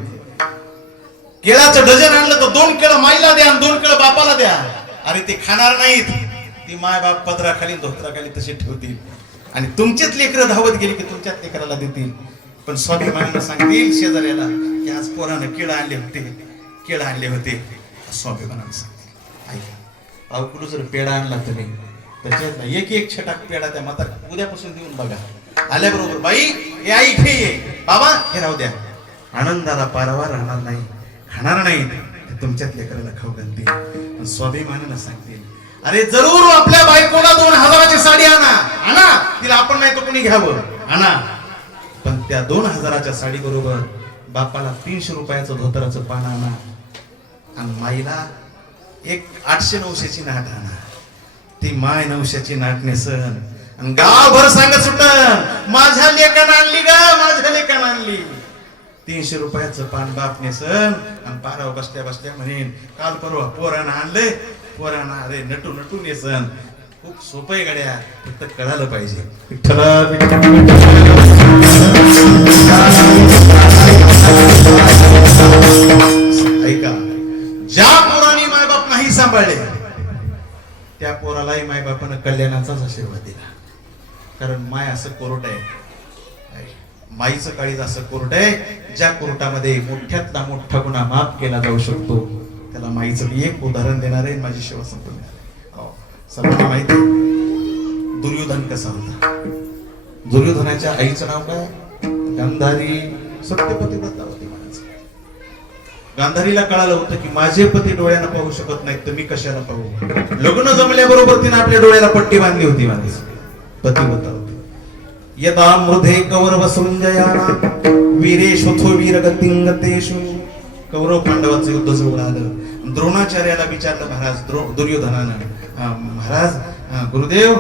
केळाचं डझन आणलं तर 2 केळं माईला द्या आणि 2 केळं बापाला द्या. अरे ते खाणार नाहीत, ती माय बाप पदराखाली धोत्राखाली तसे ठेवतील आणि तुमचेच लेकरं धावत गेली की तुमच्याच लेकराला देतील. पण स्वाभिमानानं सांगतील शेजाऱ्याला की आज पोरानं केळं आणले होते, केळं आणले होते. स्वाभिमानानं सांगतील. ऐका अवकुलू जर पेढा आणला तरी त्याच्यात एक छटाक पेढा त्या म्हाताऱ्या उद्यापासून देऊन बघा. आल्याबरोबर बाई हे आई घे, ये बाबा हे राहू द्या. आनंदाला पारावा राहणार नाही, खाणार नाही, तुमच्यात लेकराला खाऊ घालतील. स्वाभिमानानं सांगतील अरे जरूर आपल्या बायकोला 2000ची साडी आणा, आणा, तिला आपण नाही तर कोणी घ्यावं, आणा. पण त्या 2000च्या साडी बरोबर बापाला 300 रुपयाचं धोतराचं पान आणा आणि माईला एक 800-900ची नाट आणा. ती माय 900ची नाट नेसन आणि गावभर सांगत सुटन माझ्या लेकानं आणली ग, माझ्या लेकानं आणली. 300 रुपयाचं पान बाप नेसन आणि पाराव बसल्या बसल्या म्हणेन काल परवा पोरानं आणलंय, पोरानं अरे नटू नटू नेसन. खूप सोपं आहे गड्या, फक्त कळालं पाहिजे. ऐका, ज्या पोराने मायबाप नाही सांभाळले त्या पोरालाही मायबापानं कल्याणाचाच आशीर्वाद दिला. कारण माय असं कोरट आहे, माईचं काळीज असं कोर्ट आहे, ज्या कोर्टामध्ये मोठ्यातला मोठा गुन्हा माफ केला जाऊ शकतो. त्याला माईचं मी एक उदाहरण देणार आहे, माझी सेवा संपवणार. सर्वांना माहिती दुर्योधन कसा होता. दुर्योधनाच्या आईचं नाव काय, गांधारी. सत्यपती व्रता होती माझी. गांधारीला कळालं होतं की माझे पती डोळ्यानं पाहू शकत नाहीत तर मी कशाला पाहू. लग्न जमल्याबरोबर तिने आपल्या डोळ्याला पट्टी बांधली होती. माझी पतिव्रता होती. यदा मृधे कौरव संजयाना वीरेशोथो वीरगतिंगतेषु. कौरव पांडवाचं युद्ध जवळ आलं. द्रोणाचार्याला विचारलं महाराज दुर्योधनानं, महाराज गुरुदेव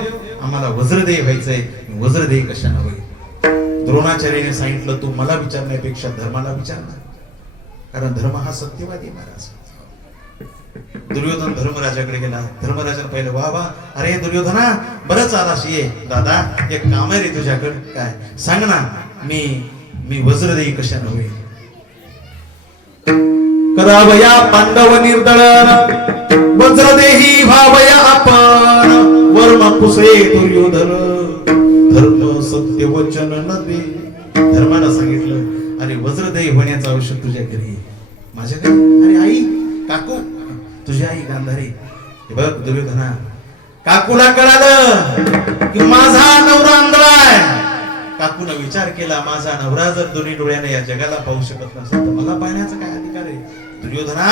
आम्हाला वज्रदेय व्हायचंय, वज्रदेय कशानं होईल. द्रोणाचार्याने सांगितलं तू मला विचारण्यापेक्षा धर्माला विचारणार, कारण धर्म हा सत्यवादी महाराज. दुर्योधन धर्मराजाकडे गेला. धर्मराजाने पाहिलं, वा वा, अरे दुर्योधना बरंच आलास, ये दादा एक काम आहे रे तुझ्याकडे. काय सांग ना, मी वज्रदेयी कशानं होईल. करावया पांडव निर्दळन वज्रदेही व्हावया आपण वर्म कुसे दुर्योधन धर्म सत्य वचन न दे. धर्मानं सांगितलं अरे वज्रदेही होण्याचं आवश्यक तुझ्या घरी माझ्या घरी. अरे आई काकू तुझी आई गांधारी हे बघ दुर्योधना काकूला कळालं की माझा नवरा आंधळाय. काकून विचार केला माझा नवरा जर दोन्ही डोळ्याने या जगाला पाहू शकत नसेल तर मला पाहण्याचा काय अधिकार आहे. दुर्योधना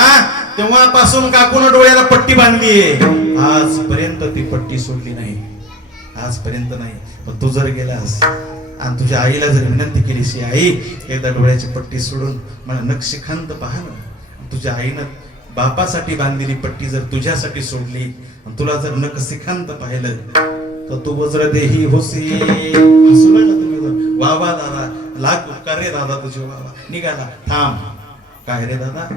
तेव्हापासून काकून डोळ्याला पट्टी बांधलीये. आजपर्यंत ती पट्टी सोडली नाही आजपर्यंत नाही. पण तू जर गेलास आणि तुझ्या आईला जर विनंती केलीस आई एकदा डोळ्याची पट्टी सोडून मला नक्षिकांत पाहा ना. तुझ्या आईनं बापासाठी बांधलेली पट्टी जर तुझ्यासाठी सोडली आणि तुला जर नक्षिकांत पाहिलं तर तू वज्रदेही होसी. हसू लागला तुम्ही वा वा दादा लाख उपकार रे दादा तुझे वा वा. निघाला थांब काय रे दादा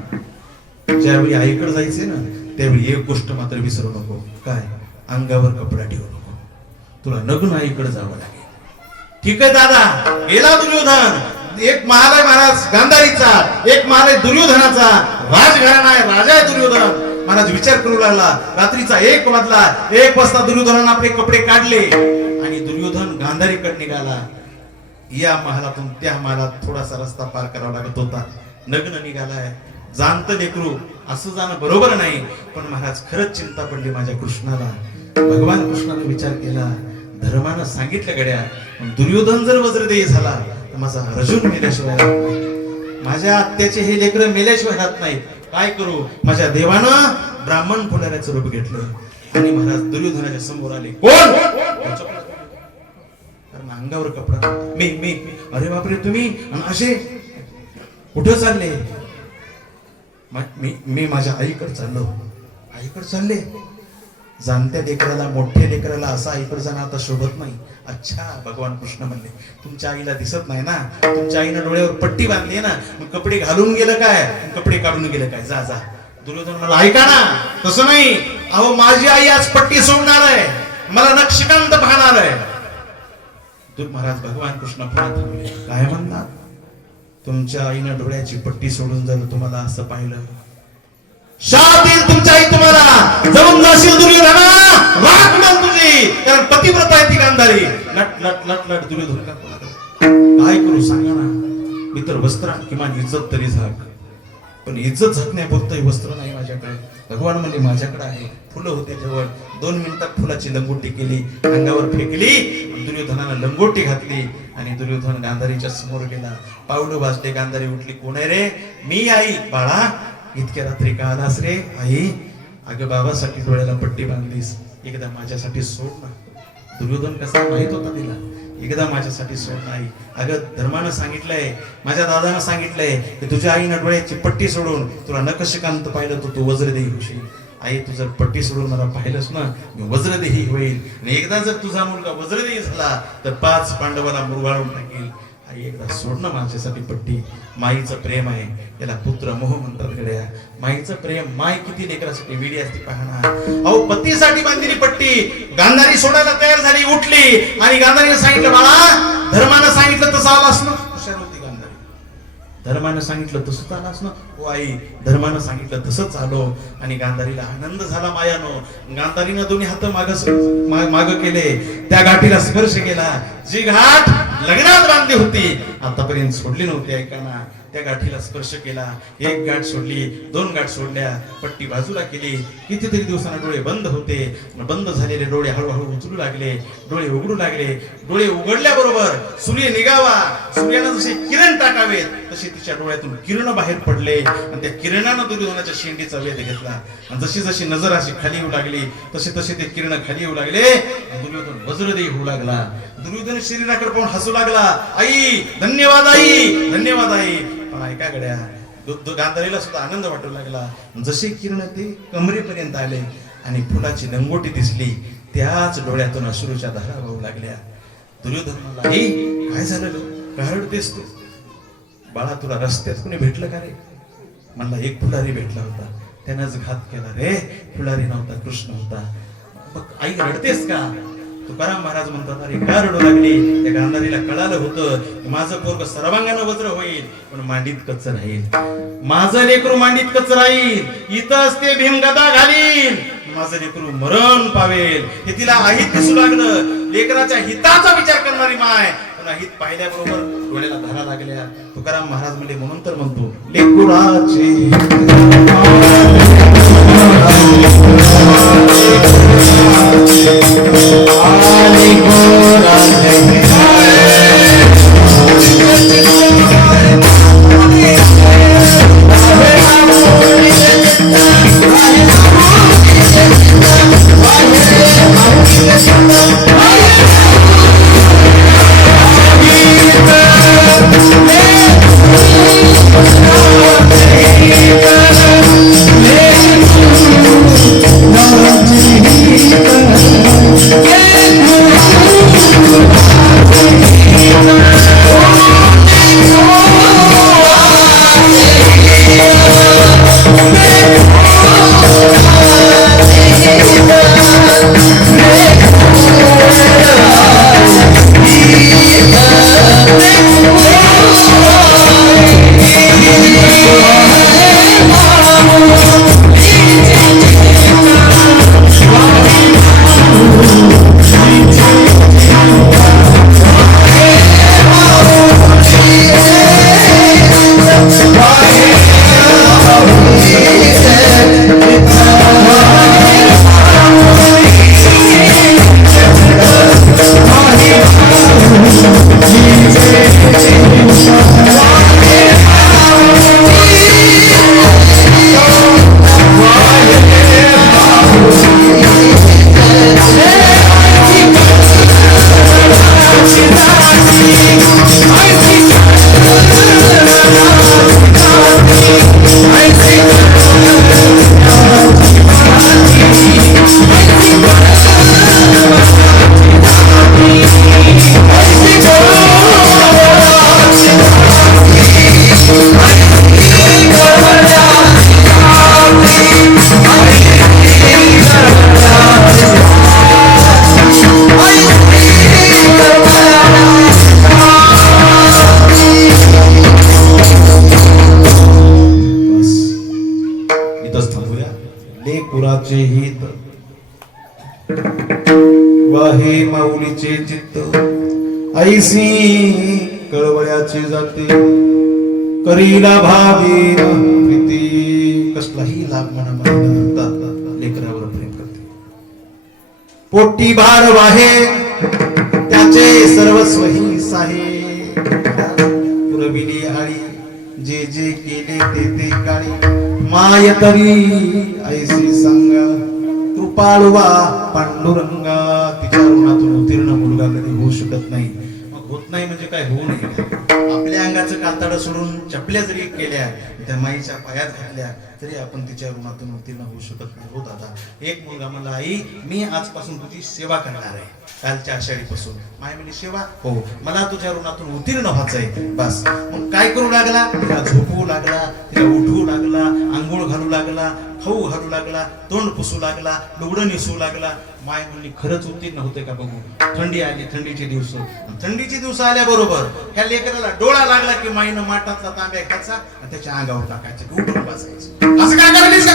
ज्यावेळी आईकडे जायचे ना त्यावेळी एक गोष्ट मात्र विसरू नको काय अंगावर कपडा ठेवू नको. तुला नग्न आईकडे जावं लागेल. ठीक आहे दादा. गेला दुर्योधन. एक महाल आहे महाराज गांधारीचा एक महाल आहे दुर्योधनाचा. राजघराणा आहे राजा आहे दुर्योधन. महाराज विचार करू लागला. रात्रीचा 1 वाजला. 1 वाजता दुर्योधनानं आपले कपडे काढले आणि दुर्योधन गांधारीकडे निघाला. या महालातून त्या महालात थोडासा रस्ता पार करावा लागत होता. नग्न निघालाय जाणतं लेकरू असं जाणं बरोबर नाही. पण महाराज खरंच चिंता पडली माझ्या कृष्णाला. भगवान कृष्णाने विचार केला धर्मानं सांगितलं गड्या दुर्योधन जर वज्रदेही झाला तर माझा अर्जुन मेल्याशिवाय राहत नाही. माझ्या आत्याचे हे लेकर मेल्याशिवाय राहत नाही. काय करू. माझ्या देवानं ब्राह्मण फुलाऱ्याचं रूप घेतलं आणि महाराज दुर्योधनाच्या समोर आले. कोण कारण अंगावर कपडा. मी अरे बापरे तुम्ही असे कुठं चालले. मी माझ्या आईकडे चाललो. आईकडे चालले. जाणत्या लेकराला मोठ्या लेकराला असा आईकडे जाणं आता शोभत नाही. अच्छा भगवान कृष्ण म्हणले तुमच्या आईला दिसत नाही ना. तुमच्या आईनं डोळ्यावर पट्टी बांधली ना मग कपडे घालून गेलं काय कपडे काढून गेलं काय. जा जा. दुर्योधन मला ऐका ना तसं नाही. अहो माझी आई आज पट्टी सोडणार आहे मला नक्षिकांत पाहणार आहे. महाराज भगवान कृष्ण पुन्हा थांबले. काय म्हणला तुमच्या आईनं डोळ्याची पट्टी सोडून जर तुम्हाला असं पाहिलं शाप येईल तुमच्या आई तुम्हाला. जळून जाशील दुर्योधना. राख मिळेल तुझी कारण पतिव्रता आहे ती गांधारी. लट लट लट लट दुर्योधन काय करू सांगा ना. मी तर वस्त्र किमान इज्जत तरी झाक पण इज्जत झाकण्यापुरतं वस्त्र नाही माझ्याकडे. भगवान म्हणजे माझ्याकडे आहे. फुलं होते जवळ. 2 मिनिटात फुलाची लंगोटी केली अंगावर फेकली. दुर्योधनानं लंगोटी घातली आणि दुर्योधन गांधारीच्या समोर गेला. पावलं वाजले. गांधारी उठली. कोण आहे रे. मी आई. बाळा इतक्या रात्री का आलास रे. आई अगं बाबासाठी डोळ्याला पट्टी बांधलीस एकदा माझ्यासाठी सोड ना. दुर्योधन कसा माहित होता तिला. एकदा माझ्यासाठी सोड नाही. अगं धर्मानं सांगितलंय माझ्या दादानं सांगितलंय की तुझ्या आईनं डोळ्याची पट्टी सोडून तुला नकशिकांत पाहिलं तर तू वज्रदेही होशील. आई तू जर पट्टी सोडून मला पाहिलंस ना मी वज्रदेही होईल आणि एकदा जर तुझा मुलगा वज्रदेही झाला तर 5 पांडवाला मुरगाळून टाकेल. आई एकदा सोडणं माझ्यासाठी पट्टी. माईचं प्रेम आहे याला पुत्र मोह म्हणतात गड्या. माईचं प्रेम माय किती लेकरासाठी वेडी असते पाहणार. अहो पतीसाठी बांधलेली पट्टी. गांधारी सोडायला तयार झाली उठली आणि गांधारीने सांगितलं बाळा धर्मानं सांगितलं तसं आलास ना. हुशार होती गांधारी. धर्मानं सांगितलं तसंच आलास ना. हो आई धर्मानं सांगितलं तसंच आलो. आणि गांधारीला आनंद झाला मायानो. गांधारीनं दोन्ही हात माग केले. त्या गाठीला स्पर्श केला. जी घाट लग्नात बांधली होती आतापर्यंत सोडली नव्हती. ऐकाना त्या गाठीला स्पर्श केला. 1 गाठ सोडली 2 गाठ सोडल्या. पट्टी बाजूला केली. कितीतरी दिवसांना डोळे बंद होते. बंद झालेले डोळे हळूहळू उचलू लागले. डोळे उघडू लागले. डोळे उघडल्याबरोबर सूर्य निघावा. सूर्यानं जसे किरण टाकावेत तसे तिच्या डोळ्यातून किरण बाहेर पडले आणि त्या किरणानं दुर्योधनाच्या शेंडीचा वेध घेतला. आणि जशी जशी नजर अशी खाली येऊ लागली तसे तसे ते किरण खाली येऊ लागले. दुर्योधन वज्रदेही होऊ लागला. दुर्योधन शरीराकडे पाहून हसू लागला. आई धन्यवाद आई धन्यवाद आई. पण ऐका गड्या गांधारीला सुद्धा आनंद वाटू लागला. जसे किरण ते कमरेपर्यंत आले आणि फुलाची लंगोटी दिसली त्याच डोळ्यातून अश्रूच्या धारा वाहू लागल्या. दुर्योधन म्हणला आई काय झालं का रडतेस तू. बाळा तुला रस्त्यात कोणी भेटलं का रे. म्हणला एक फुलारी भेटला होता त्यानंच घात केला रे. फुलारी नव्हता कृष्ण होता. मग आई रडतेस का. तुकाराम महाराज म्हणतात, अरे का रडू लागली? त्या गांधारीला कळालं होतं की माझं पोरग सर्वांगानं वज्र होईल पण मांडीत कच्च राहील, माझं लेकरू मांडीत कच्च राहील, इथंच ते भीमगदा घालील, माझं लेकरू मरण पावेल. हे तिला अहित दिसू लागलं. लेकराच्या हिताचा विचार करणारी माय पुन्हा हित पाहिल्याबरोबर डोळ्याला धारा लागल्या. तुकाराम महाराज म्हणजे म्हणून तर म्हणतो, लेकुराचे हित वाहे माऊलीचे चित्त ऐसी कळवळ्याचे जाते करीला भावी प्रीती. कसलाही लाभ म्हणा लेकरावर प्रेम करते. पोटी भार वाहे त्याचे सर्वस्व ही साहे पुरविली आळी जे जे केले ते ते काळी माय तरी ऐसी संग कृपाळुवा पांडुरंगा. तिच्या ऋणातून उत्तीर्ण मुलगा कधी होऊ शकत नाही. मग होत नाही म्हणजे काय होऊ नये. आपल्या अंगाचं कातड सोडून चपल्या जरी केल्या त्या माईच्या पायात घातल्या तरी आपण तिच्या ऋणातून उत्तीर्ण होऊ शकत नाही. हो दादा, एक मुलगा म्हणला, आई मी आजपासून तुझी सेवा करणार आहे कालच्या आषाढीपासून. माय म्हणजे सेवा, हो मला तुझ्या ऋणातून उत्तीर्ण व्हायचंय बस. मग काय करू लागला? तिला झोपवू लागला, तिला उठवू लागला, आंघोळ घालू लागला, खाऊ घालू लागला, तोंड पुसू लागला, लुगडं निसू लागला. माय म्हणली खरंच उत्तीर्ण होते का बघू. थंडी आली, थंडीचे दिवस. थंडीचे दिवस आल्याबरोबर ह्या लेकराला डोळा लागला की माईनं माठातला तांब्या घ्यायचा आणि त्याच्या अंगावर टाकायचं, उठून बसायचं. असं काय करायलीस का?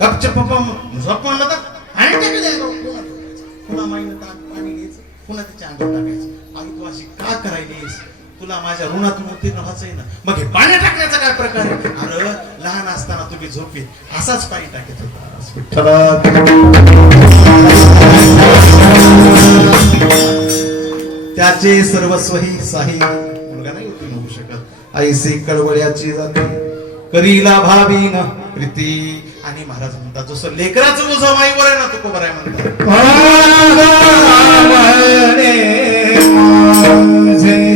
गपचप झोप म्हणलं तर पुन्हा माईनं पाणी घ्यायचं, पुन्हा त्याच्या अंगावर टाकायचं. आई तू अशी का करायलीस? तुला माझ्या ऋणातून उत्तीर्ण व्हायचंय ना. मग हे पाणी टाकण्याचा काय प्रकार आहे? अरे लहान असताना तुम्ही झोपीत असाच पाणी टाकत होता. त्याचे सर्वस्व ही साही मुलगा नाही उत्तीर्ण होऊ शकत. ऐसे कळवळ्याची जाते करीला भावीन प्रीती. आणि महाराज म्हणतात जसं लेकराचं मुझं माईवर आहे ना तो कोबर आहे म्हणतात. माझे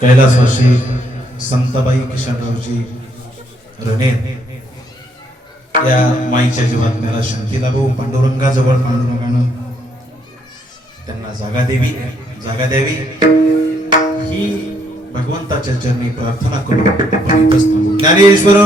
कैलासवासी संताबाई किशनरावजी रणे या माईच्या जीवात्म्याला शांती लाभो. पांडुरंगाजवळ पांडुरंगानं त्यांना जागा द्यावी ही भगवंताच्या चरणी प्रार्थना करू. आपण इथंच थांबू. ज्ञानेश्वर